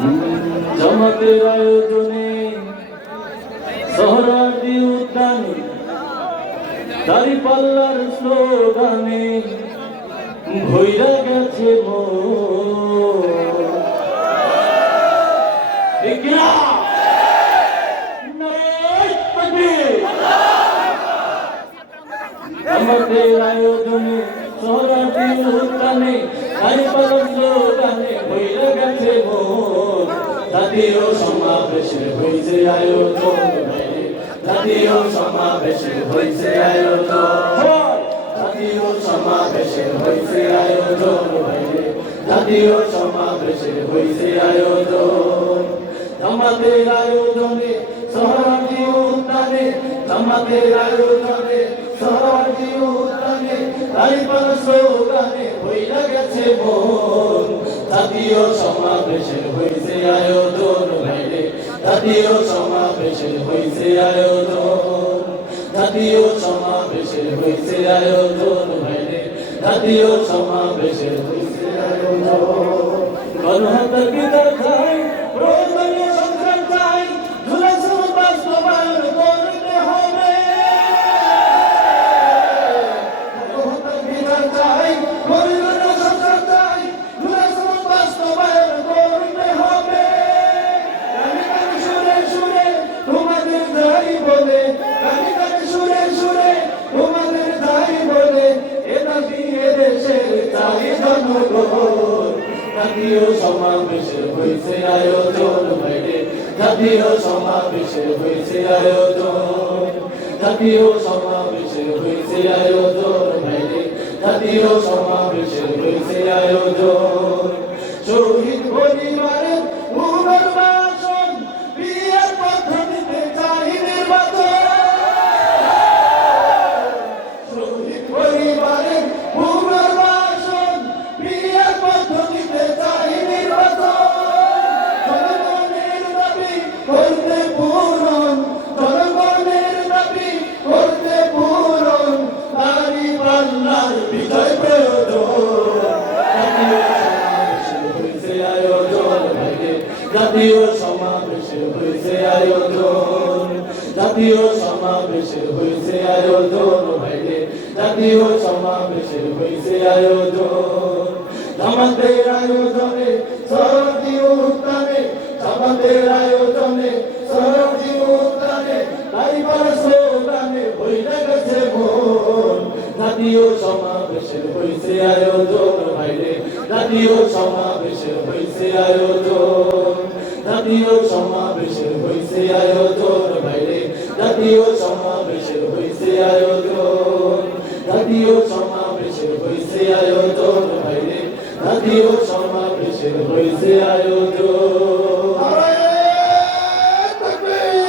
জামাতের আয়োজনে সোহরাওয়ার্দী উদ্যানে দাঁড়িপাল্লার স্লোগানে ভইরা গেছে মন। ঠিক না? নারায়ে তাকবীর। জামাতের আয়োজনে সোহরাওয়ার্দী উদ্যানে দাঁড়িপাল্লার স্লোগানে ভইরা গেছে মন। জাতীয় সমাবেশে হইছে আয়োজন, জাতীয় সমাবেশে হইছে আয়োজন, জাতীয় সমাবেশে হইছে আয়োজন, জাতীয় সমাবেশে হইছে আয়োজন। জামাতের আয়োজনে সোহরাওয়ার্দী উদ্যানে, জামাতের আয়োজনে সোহরাওয়ার্দী উদ্যানে দাঁড়িপাল্লার স্লোগানে ভইরা গেছে মন। জাতীয় সমাবেশে হইছে আয়োজন ভাইরে, জাতীয় সমাবেশে হইছে আয়োজন, জাতীয় সমাবেশে হইছে আয়োজন ভাইরে, জাতীয় সমাবেশে হইছে আয়োজন। গণহত্যার বিচার চাই, প্রয়োজনীয় সংস্কার চাই, জুলাই সনদ বাস্তবায়ন করতে হবে। গণহত্যার বিচার চাই, প্রয়োজনীয় সংস্কার চাই, জুলাই সনদ বাস্তবায়ন করতে হবে। গানে গানে সুরে সুরে তোমাদের দাই বলে, গানে গানে সুরে সুরে তোমাদের দাই বলে, এ দাবি এদেশের চাই জনগণ। জাতীয় সমাবেশে হইছে আয়োজন ভাইরে, জাতীয় সমাবেশে হইছে আয়োজন, জাতীয় সমাবেশে হইছে আয়োজন ভাইরে, জাতীয় সমাবেশে হইছে আয়োজন। শহীদ পরিবারের পুনর্বাসন, বিয়ের পদ্ধতিতে চাই নির্বাচন। শহীদ পরিবারের পুনর্বাসন, বিয়ের পদ্ধতিতে চাই নির্বাচন। জনগণের দাবি করতে পূরণ, জনগণের দাবি করতে পূরণ, দাঁড়িপাল্লার বিজয় প্রয়োজন। জাতীয় সমাবেশে হইছে আয়োজন, জাতীয় সমাবেশে হইছে আয়োজন ভাইরে, জাতীয় সমাবেশে হইছে আয়োজন। জামাতের আয়োজনে সোহরাওয়ার্দী উদ্যানে, জামাতের আয়োজনে সোহরাওয়ার্দী উদ্যানে দাঁড়িপাল্লার স্লোগানে ভইরা গেছে মন। জাতীয় সমাবেশে হইছে আয়োজন ভাইরে, জাতীয় সমাবেশে হইছে আয়োজন, জাতীয় সমাবেশে হইছে আয়োজন ভাইরে, জাতীয় সমাবেশে হইছে আয়োজন, জাতীয় সমাবেশে হইছে আয়োজন ভাইরে, জাতীয় সমাবেশে হইছে আয়োজন। নারায়ে তাকবীর।